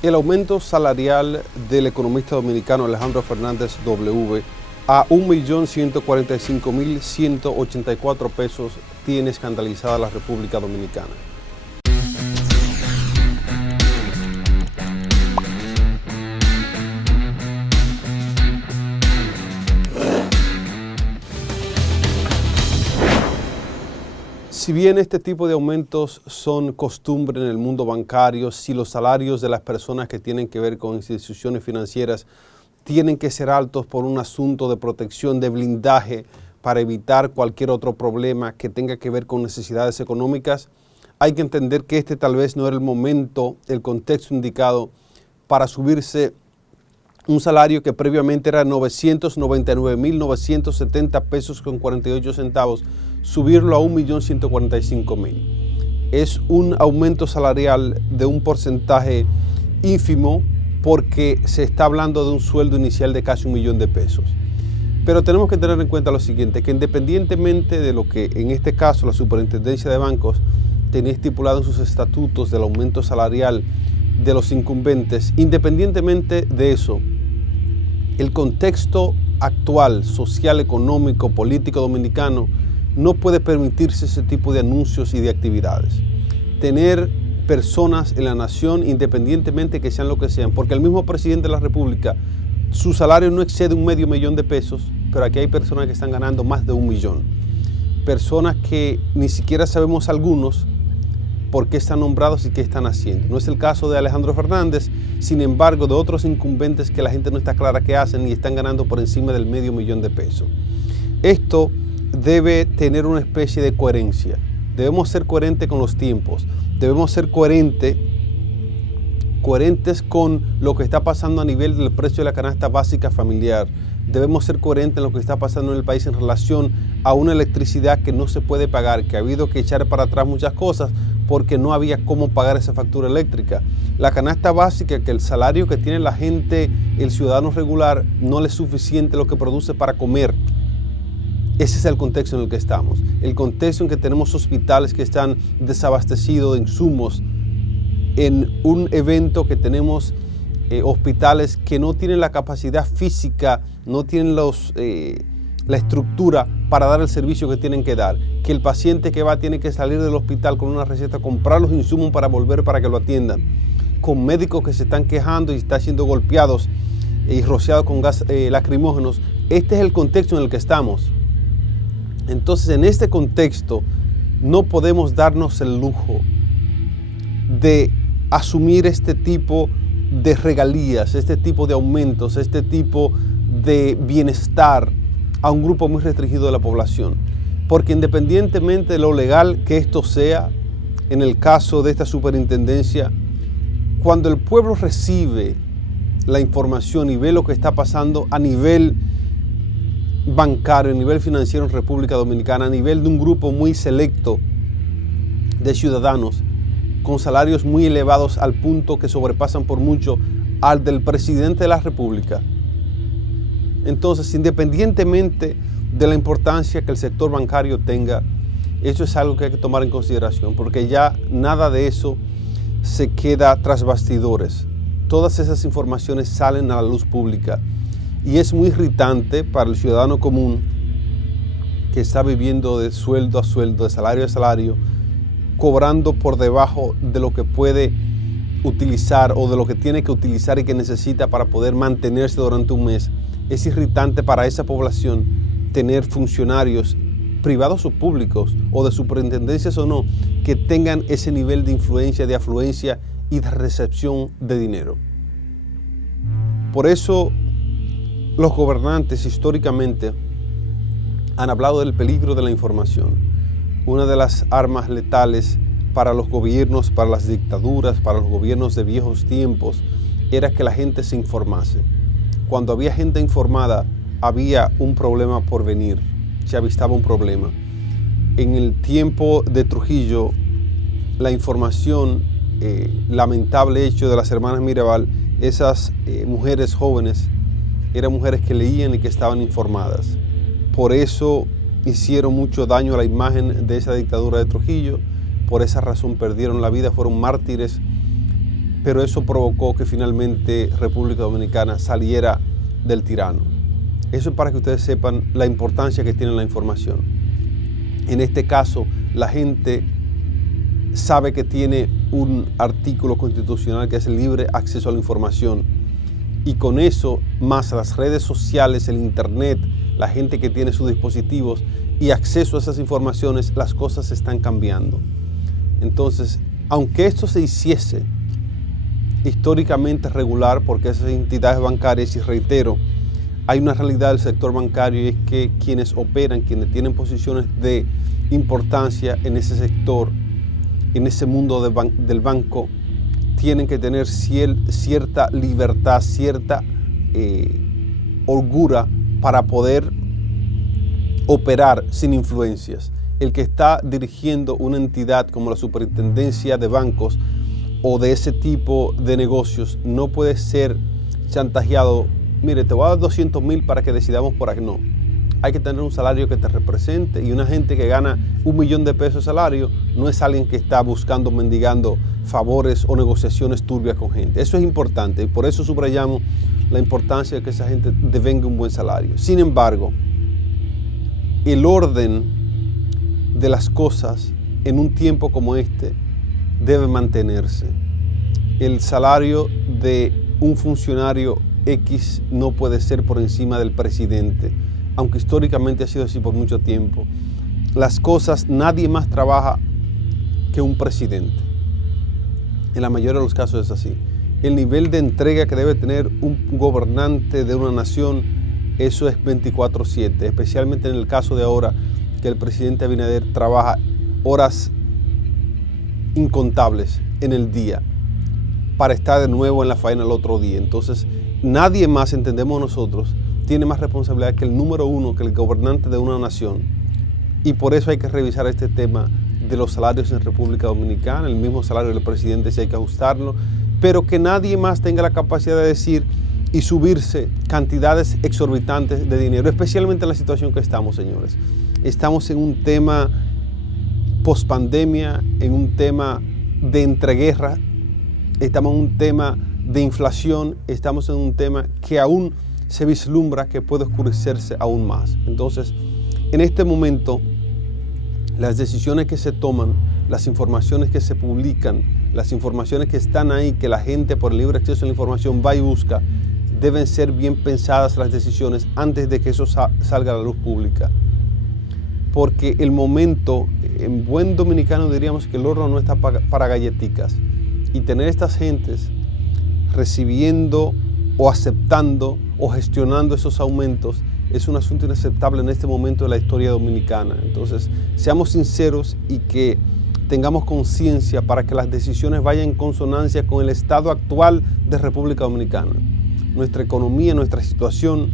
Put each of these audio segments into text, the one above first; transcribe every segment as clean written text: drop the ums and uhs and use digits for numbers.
El aumento salarial del economista dominicano Alejandro Fernández W. a 1.145.184 pesos tiene escandalizada la República Dominicana. Si bien este tipo de aumentos son costumbre en el mundo bancario, si los salarios de las personas que tienen que ver con instituciones financieras tienen que ser altos por un asunto de protección, de blindaje, para evitar cualquier otro problema que tenga que ver con necesidades económicas, hay que entender que este tal vez no era el momento, el contexto indicado para subirse un salario que previamente era 999.970 pesos con 48 centavos, subirlo a 1.145.000. Es un aumento salarial de un porcentaje ínfimo porque se está hablando de un sueldo inicial de casi 1 millón de pesos. Pero tenemos que tener en cuenta lo siguiente, que independientemente de lo que en este caso la Superintendencia de Bancos tenía estipulado en sus estatutos del aumento salarial de los incumbentes, independientemente de eso, el contexto actual, social, económico, político dominicano no puede permitirse ese tipo de anuncios y de actividades. Tener personas en la nación, independientemente que sean lo que sean, porque el mismo presidente de la República, su salario no excede un medio millón de pesos, pero aquí hay personas que están ganando más de 1 millón. Personas que ni siquiera sabemos algunos por qué están nombrados y qué están haciendo. No es el caso de Alejandro Fernández, sin embargo, de otros incumbentes que la gente no está clara qué hacen y están ganando por encima del medio millón de pesos. Esto debe tener una especie de coherencia. Debemos ser coherentes con los tiempos. Debemos ser coherentes con lo que está pasando a nivel del precio de la canasta básica familiar. Debemos ser coherentes en lo que está pasando en el país en relación a una electricidad que no se puede pagar, que ha habido que echar para atrás muchas cosas porque no había cómo pagar esa factura eléctrica. La canasta básica, que el salario que tiene la gente, el ciudadano regular, no le es suficiente lo que produce para comer. Ese es el contexto en el que estamos. El contexto en que tenemos hospitales que están desabastecidos de insumos, en un evento que tenemos hospitales que no tienen la capacidad física, no tienen la estructura para dar el servicio que tienen que dar, que el paciente que va tiene que salir del hospital con una receta, comprar los insumos para volver para que lo atiendan, con médicos que se están quejando y están siendo golpeados y rociados con gas lacrimógenos. Este es el contexto en el que estamos. Entonces, en este contexto no podemos darnos el lujo de asumir este tipo de regalías, este tipo de aumentos, este tipo de bienestar a un grupo muy restringido de la población. Porque independientemente de lo legal que esto sea, en el caso de esta superintendencia, cuando el pueblo recibe la información y ve lo que está pasando a nivel bancario, a nivel financiero en República Dominicana, a nivel de un grupo muy selecto de ciudadanos con salarios muy elevados al punto que sobrepasan por mucho al del presidente de la República. Entonces, independientemente de la importancia que el sector bancario tenga, eso es algo que hay que tomar en consideración, porque ya nada de eso se queda tras bastidores. Todas esas informaciones salen a la luz pública y es muy irritante para el ciudadano común que está viviendo de sueldo a sueldo, de salario a salario, cobrando por debajo de lo que puede utilizar o de lo que tiene que utilizar y que necesita para poder mantenerse durante un mes. Es irritante para esa población tener funcionarios privados o públicos, o de superintendencias o no, que tengan ese nivel de influencia, de afluencia y de recepción de dinero. Por eso los gobernantes históricamente han hablado del peligro de la información. Una de las armas letales para los gobiernos, para las dictaduras, para los gobiernos de viejos tiempos, era que la gente se informase. Cuando había gente informada, había un problema por venir, se avistaba un problema. En el tiempo de Trujillo, la información, lamentable hecho de las hermanas Mirabal, esas mujeres jóvenes, eran mujeres que leían y que estaban informadas. Por eso hicieron mucho daño a la imagen de esa dictadura de Trujillo, por esa razón perdieron la vida, fueron mártires pero eso provocó que finalmente República Dominicana saliera del tirano. Eso es para que ustedes sepan la importancia que tiene la información. En este caso, la gente sabe que tiene un artículo constitucional que es el libre acceso a la información. Y con eso, más las redes sociales, el internet, la gente que tiene sus dispositivos y acceso a esas informaciones, las cosas están cambiando. Entonces, aunque esto se hiciese históricamente regular, porque esas entidades bancarias, y reitero, hay una realidad del sector bancario, y es que quienes operan, quienes tienen posiciones de importancia en ese sector, en ese mundo del banco, tienen que tener cierta libertad, cierta holgura para poder operar sin influencias. El que está dirigiendo una entidad como la Superintendencia de Bancos o de ese tipo de negocios no puede ser chantajeado. Mire, te voy a dar 200,000 para que decidamos por aquí. No. Hay que tener un salario que te represente, y una gente que gana $1,000,000 de salario no es alguien que está buscando, mendigando favores o negociaciones turbias con gente. Eso es importante, y por eso subrayamos la importancia de que esa gente devenga un buen salario. Sin embargo, el orden de las cosas en un tiempo como este debe mantenerse. El salario de un funcionario X no puede ser por encima del presidente, aunque históricamente ha sido así por mucho tiempo. Las cosas, nadie más trabaja que un presidente. En la mayoría de los casos es así. El nivel de entrega que debe tener un gobernante de una nación, eso es 24/7, especialmente en el caso de ahora que el presidente Abinader trabaja horas incontables en el día para estar de nuevo en la faena el otro día. Entonces, nadie más, entendemos nosotros, tiene más responsabilidad que el número uno, que el gobernante de una nación. Y por eso hay que revisar este tema de los salarios en República Dominicana, el mismo salario del presidente si hay que ajustarlo, pero que nadie más tenga la capacidad de decir y subirse cantidades exorbitantes de dinero, especialmente en la situación que estamos, señores. Estamos en un tema pospandemia, en un tema de entreguerra, estamos en un tema de inflación, estamos en un tema que aún se vislumbra que puede oscurecerse aún más. Entonces, en este momento, las decisiones que se toman, las informaciones que se publican, las informaciones que están ahí, que la gente por el libre acceso a la información va y busca, deben ser bien pensadas las decisiones antes de que eso salga a la luz pública. Porque el momento, en buen dominicano diríamos que el horno no está para galleticas. Y tener estas gentes recibiendo o aceptando o gestionando esos aumentos es un asunto inaceptable en este momento de la historia dominicana. Entonces, seamos sinceros y que tengamos conciencia para que las decisiones vayan en consonancia con el estado actual de República Dominicana. Nuestra economía, nuestra situación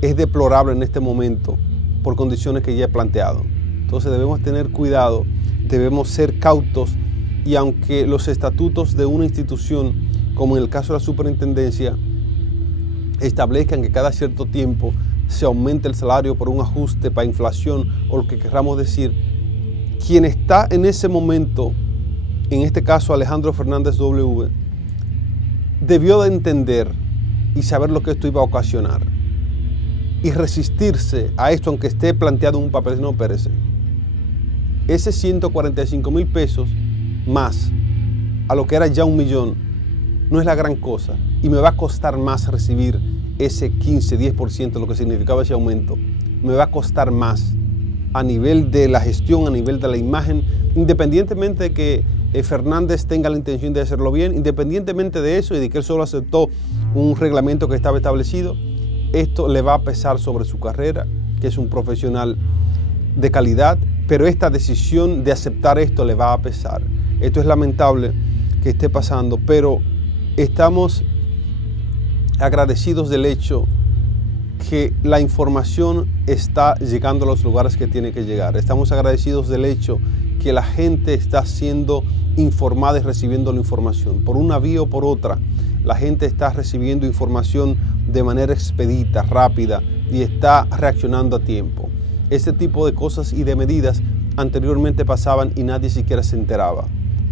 es deplorable en este momento por condiciones que ya he planteado. Entonces debemos tener cuidado, debemos ser cautos, y aunque los estatutos de una institución, como en el caso de la superintendencia, establezcan que cada cierto tiempo se aumente el salario por un ajuste para inflación o lo que queramos decir, quien está en ese momento, en este caso Alejandro Fernández W., debió de entender y saber lo que esto iba a ocasionar y resistirse a esto, aunque esté planteado en un papel. No, espérese, ese 145,000 pesos más a lo que era ya 1,000,000 no es la gran cosa, y me va a costar más recibir ese 15, 10%, lo que significaba ese aumento. Me va a costar más a nivel de la gestión, a nivel de la imagen, independientemente de que Fernández tenga la intención de hacerlo bien, independientemente de eso y de que él solo aceptó un reglamento que estaba establecido, esto le va a pesar sobre su carrera, que es un profesional de calidad, pero esta decisión de aceptar esto le va a pesar. Esto es lamentable que esté pasando, pero estamos agradecidos del hecho que la información está llegando a los lugares que tiene que llegar. Estamos agradecidos del hecho que la gente está siendo informada y recibiendo la información. Por una vía o por otra, la gente está recibiendo información de manera expedita, rápida, y está reaccionando a tiempo. Este tipo de cosas y de medidas anteriormente pasaban y nadie siquiera se enteraba.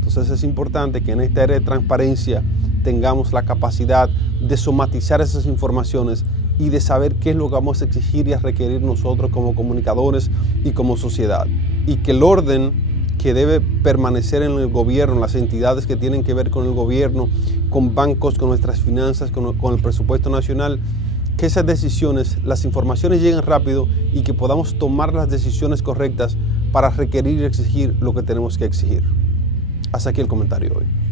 Entonces es importante que en esta era de transparencia tengamos la capacidad de somatizar esas informaciones y de saber qué es lo que vamos a exigir y a requerir nosotros como comunicadores y como sociedad. Y que el orden que debe permanecer en el gobierno, las entidades que tienen que ver con el gobierno, con bancos, con nuestras finanzas, con el presupuesto nacional, que esas decisiones, las informaciones lleguen rápido y que podamos tomar las decisiones correctas para requerir y exigir lo que tenemos que exigir. Hasta aquí el comentario hoy.